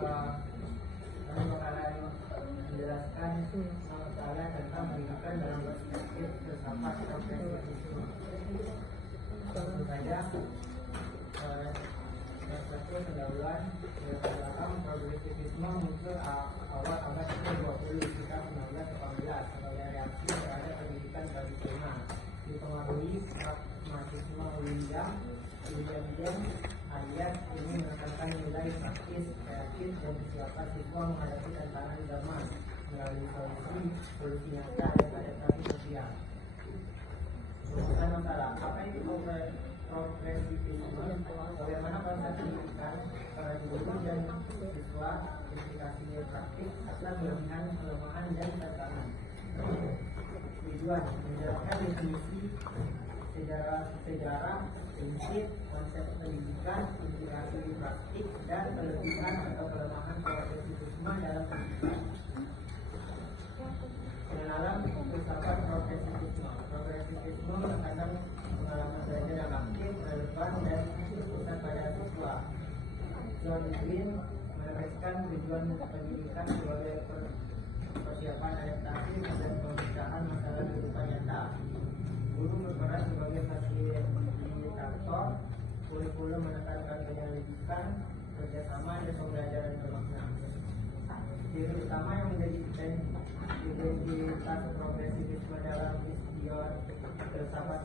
kami bakalan menjelaskan masalah tentang pendidikan dalam perspektif filsafat progresivisme. Tentu saja yang satu pendahuluan dalam progresivisme muncul awal abad ke-20 sekitar 1918 sebagai reaksi terhadap pendidikan tradisional dipengaruhi pragmatisme William alias ini menekankan nilai praktis, kreatif, dan kesiapan siswa menghadapi tantangan zaman melalui solusi nyata dan adaptasi sosial. Bukan masalah, apa itu progresivisme? Bagaimana konsep pendidikan para guru dan siswa, implikasinya praktik, atas kelemahan dan tantangan. Tujuan menjelaskan definisi sejarah, prinsip, konsep pendidikan, implikasi praktik, dan kelebihan atau kelemahan progresivisme dalam pendidikan. Pengenalan filsafat progresivisme. Progresivisme menekankan pengalaman belajar yang aktif, relevan, dan berpusat pada siswa. John Green menegaskan tujuan pendidikan sebagai persiapan adaptasi dan pemecahan masalah kehidupan nyata. Guru berperan sebagai fasilitator, kurikulum menekankan penyelidikan, kerjasama, dan pembelajaran bermakna. Ciri utama yang menjadi identitas progresivisme dalam istilah filsafat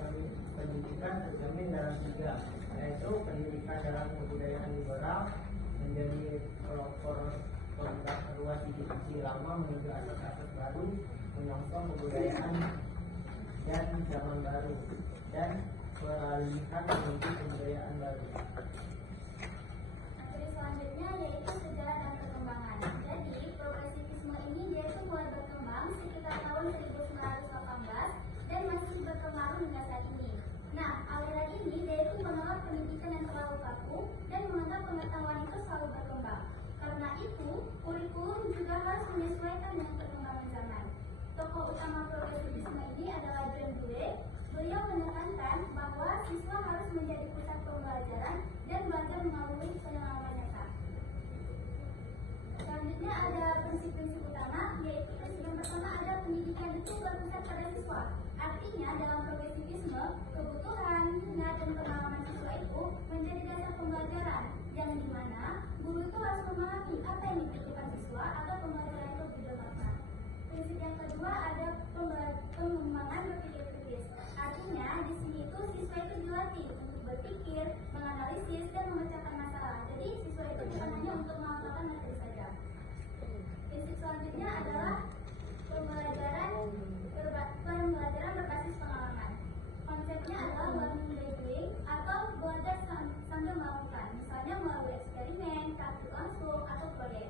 pendidikan tercermin dalam tiga, yaitu pendidikan dalam kebudayaan liberal menjadi kontak ruas ideologi lama menuju asas-asas baru, menyongsong kebudayaan dan zaman baru, dan peralihan menuju kebudayaan baru. Materi selanjutnya yaitu sejarah dan perkembangan. Jadi progresivisme ini dia itu mulai berkembang sekitar tahun 1918 dan masih berpengaruh hingga saat ini. Nah, aliran ini dia itu menolak pendidikan yang terlalu kaku dan menganggap pengetahuan itu selalu berkembang. Karena itu, kurikulum juga harus menyesuaikan dengan perkembangan zaman. Tokoh utama progresivisme ini adalah John Dewey. Beliau menekankan bahwa siswa harus menjadi pusat pembelajaran dan belajar melalui pengalaman nyata. Selanjutnya ada prinsip-prinsip utama, yaitu yang pertama ada pendidikan itu berpusat pada siswa. Artinya dalam progresivisme, kebutuhan, minat, dan pengalaman siswa itu menjadi dasar pembelajaran, yang dimana guru itu harus memahami apa yang dibutuhkan siswa agar pembelajaran itu bermakna. Prinsip yang kedua ada pengembangan berpikir kritis. Artinya di sini itu siswa itu dilatih untuk berpikir, menganalisis, dan memecahkan masalah. Jadi siswa itu bukan hanya untuk menghafalkan materi saja. Prinsip selanjutnya adalah pembelajaran berbasis pengalaman. Konsepnya adalah learning by doing atau belajar sambil melakukan, misalnya melalui eksperimen, praktik langsung, atau proyek.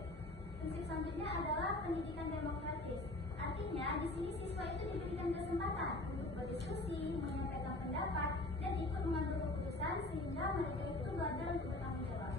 Prinsip selanjutnya adalah pendidikan demokratis. Artinya di sini siswa itu diberikan kesempatan untuk berdiskusi, menyampaikan pendapat, dan ikut mengambil keputusan sehingga mereka itu belajar untuk bertanggung jawab.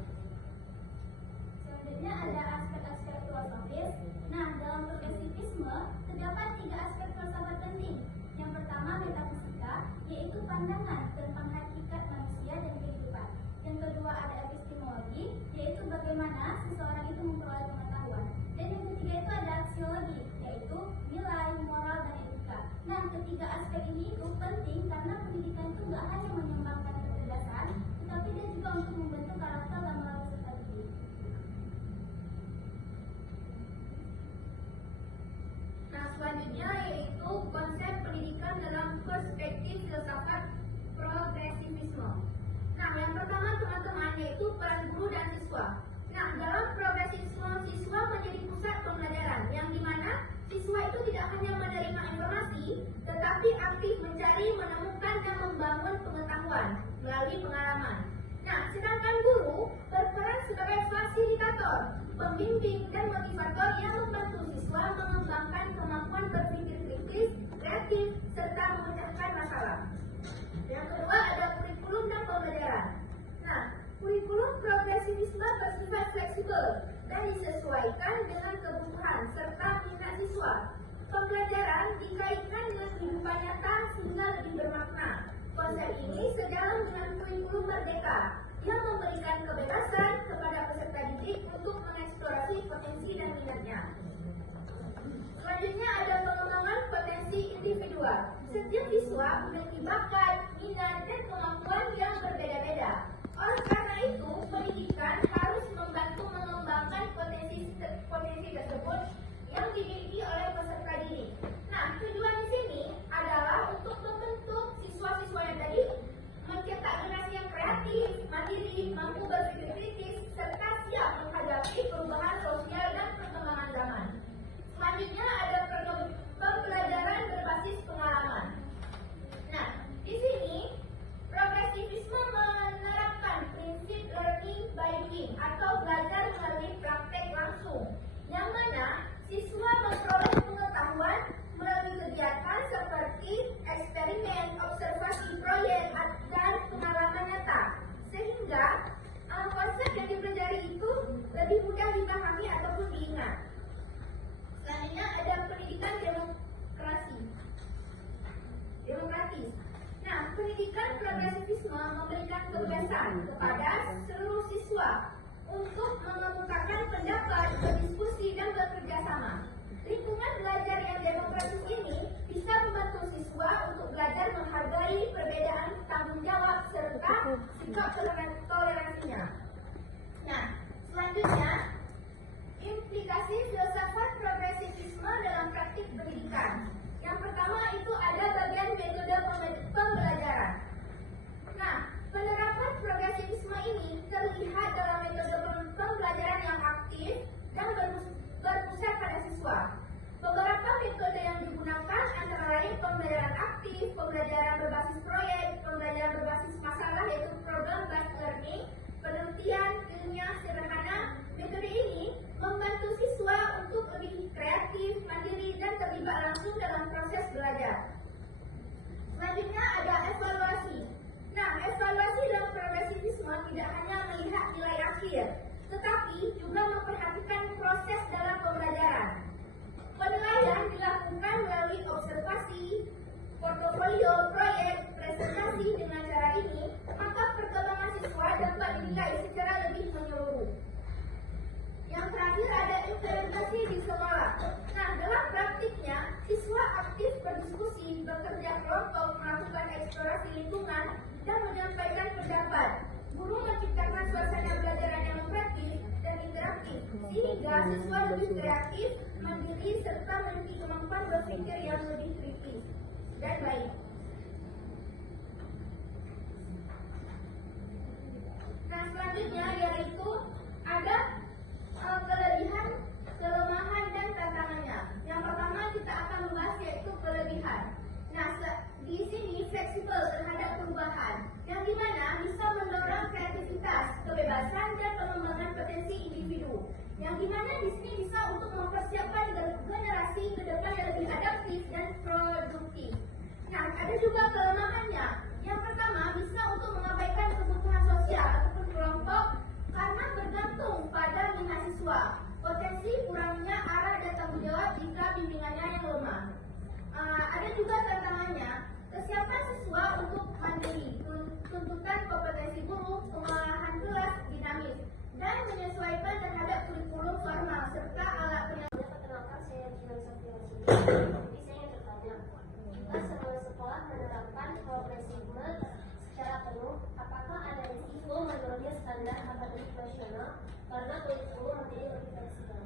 Selanjutnya ada aspek-aspek filosofis. Nah, dalam progresivisme terdapat 3 aspek filsafat penting. Yang pertama metafisika, yaitu pandangan tentang hakikat manusia dan kehidupan. Yang kedua ada epistemologi, yaitu bagaimana seseorang itu memperoleh pengetahuan. Dan yang ketiga itu ada aksiologi, yaitu nilai, moral, dan etika. Nah, ketiga aspek ini itu penting karena pendidikan itu nggak hanya mengembangkan kecerdasan, tetapi dia juga untuk membentuk karakter dan moral peserta didik. Nah, selanjutnya yaitu konsep pendidikan dalam perspektif filsafat progresivisme. Nah, yang pertama teman-teman yaitu peran guru dan siswa. Nah, dalam progresivisme siswa menjadi pusat pembelajaran, yang dimana siswa itu tidak hanya menerima informasi, tetapi aktif mencari, menemukan, dan membangun pengetahuan melalui pengalaman. Nah, sedangkan guru berperan sebagai fasilitator, pembimbing, dan motivator yang membantu siswa mengembangkan kemampuan berpikir kritis, kreatif, serta memecahkan masalah. Yang kedua ada kurikulum dan pembelajaran. Nah, kurikulum progresivisme bersifat fleksibel dan disesuaikan dengan kebutuhan serta minat siswa. Pembelajaran dikaitkan dengan kehidupan nyata sehingga lebih bermakna. Konsep ini sejalan dengan kurikulum merdeka yang memberikan kebebasan kepada peserta didik untuk mengeksplorasi Selanjutnya ada pengembangan potensi individual. Setiap siswa memiliki bakat, minat, dan kemampuan yang berbeda-beda. Oleh karena itu, pendidikan harus membantu mengembangkan potensi tersebut yang dimiliki oleh peserta didik. Nah, tujuan di sini adalah untuk membentuk siswa-siswa yang tadi mencetak generasi yang kreatif, mandiri, mampu berpikir kritis, serta siap menghadapi perubahan sosial dan perkembangan zaman. Selanjutnya ada pembelajaran berbasis pengalaman. Nah, di sini progresivisme menerapkan prinsip learning by doing atau belajar melalui praktek langsung, yang mana siswa memperoleh pengetahuan melalui kegiatan seperti eksperimen, observasi, proyek, dan pengalaman nyata, sehingga konsep yang dipelajari itu lebih mudah dipahami ataupun diingat. Selanjutnya ada pendidikan demokratis. Nah, pendidikan progresivisme memberikan kebebasan kepada seluruh siswa untuk mengemukakan pendapat, berdiskusi, dan bekerja sama. Lingkungan belajar yang demokratis ini bisa membantu siswa untuk belajar menghargai perbedaan tanggung jawab serta sikap toleransinya. Nah, selanjutnya implikasi filsafat progresivisme dalam praktik pendidikan. Yang pertama itu ada bagian metode pembelajaran. Nah, penerapan progresivisme ini terlihat dalam metode pembelajaran yang aktif dan berpusat pada siswa. Beberapa metode yang digunakan antara lain pembelajaran aktif, pembelajaran berbasis proyek, pembelajaran berbasis masalah yaitu problem based learning, penelitian ilmiah sederhana. Metode ini membantu siswa untuk lebih kreatif, mandiri, dan terlibat langsung dalam proses belajar. Selanjutnya ada evaluasi. Nah, evaluasi dalam progresivisme tidak hanya melihat nilai akhir, tetapi juga memperhatikan proses dalam pembelajaran. Penilaian dilakukan melalui observasi, portofolio, proyek, presentasi. Dengan cara ini, maka perkembangan siswa dapat dinilai secara lebih menyeluruh. Yang terakhir ada implementasi di sekolah. Nah, dalam praktiknya, siswa aktif berdiskusi, bekerja kelompok, melakukan eksplorasi lingkungan, dan menyampaikan pendapat. Guru menciptakan suasana belajar yang demokratis dan interaktif, sehingga siswa lebih kreatif, mandiri, serta memiliki kemampuan berpikir yang lebih kritis dan baik. Nah, selanjutnya yaitu ada kelebihan, kelemahan, dan tantangannya. Yang pertama kita akan membahas yaitu kelebihan. Nah, di sini fleksibel terhadap perubahan, yang dimana bisa mendorong kreativitas, kebebasan, dan pengembangan potensi individu. Yang dimana di sini bisa untuk mempersiapkan generasi ke depan yang lebih adaptif dan produktif. Nah, ada juga kelemahannya. Yang pertama bisa untuk mengabaikan kebutuhan sosial ataupun kelompok karena bergantung pada minat siswa. Potensi kurangnya arah dan tanggung jawab jika bimbingannya yang lemah. Ada juga tantangannya, kesiapan siswa untuk mandiri, tuntutan kompetensi guru, pengolahan kelas dinamis, dan menyesuaikan terhadap kurikulum formal serta alat penyampaian. Perkenalkan, saya Jinan Safiasi. Jadi saya ingin bertanya, jika sekolah menerapkan progresisme secara penuh, apakah ada risiko menurunnya standar akademik nasional karena kurikulum menjadi lebih fleksibel?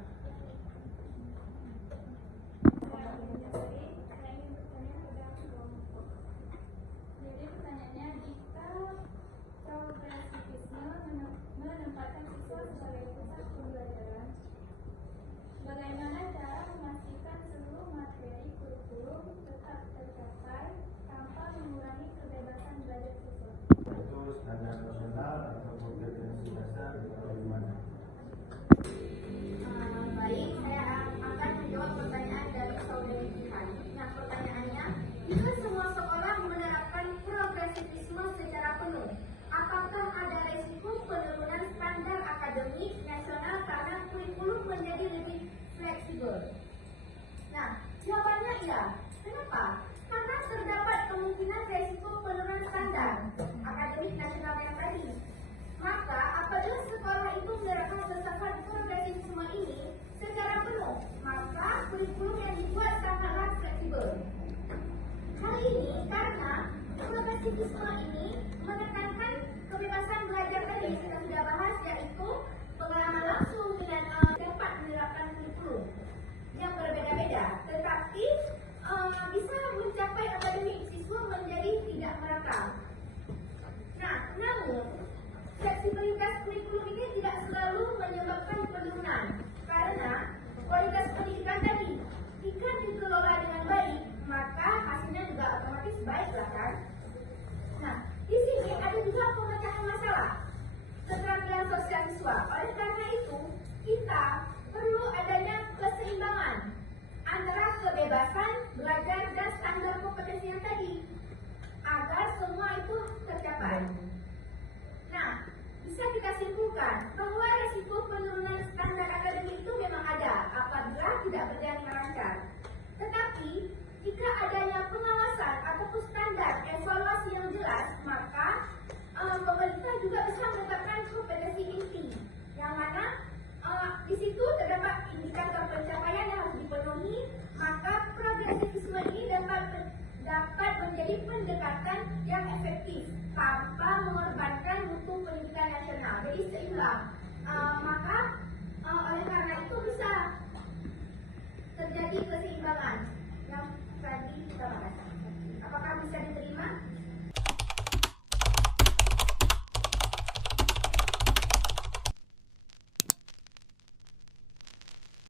Jadi pertanyaannya, jika progresivisme menempatkan siswa sebagai pusat pembelajaran, bagaimana cara memastikan seluruh materi kurikulum tetap tercapai tanpa mengurangi kebebasan belajar siswa? Itu standar nasional atau kompetensi dasar atau bagaimana? Baik, saya akan menjawab pertanyaan dari saudari Jihan. Nah, pertanyaannya, jika semua sekolah menerapkan progresivisme secara penuh, apakah ada resiko penurunan standar akademik nasional karena kurikulum menjadi lebih fleksibel? Nah, jawabannya iya. Kenapa? Karena terdapat kemungkinan resiko penurunan standar akademik nasional yang tadi. Maka, apabila sekolah itu menerapkan filsafat progresivisme ini secara penuh, maka kurikulum yang dibuat nasional. Jadi seimbang. Maka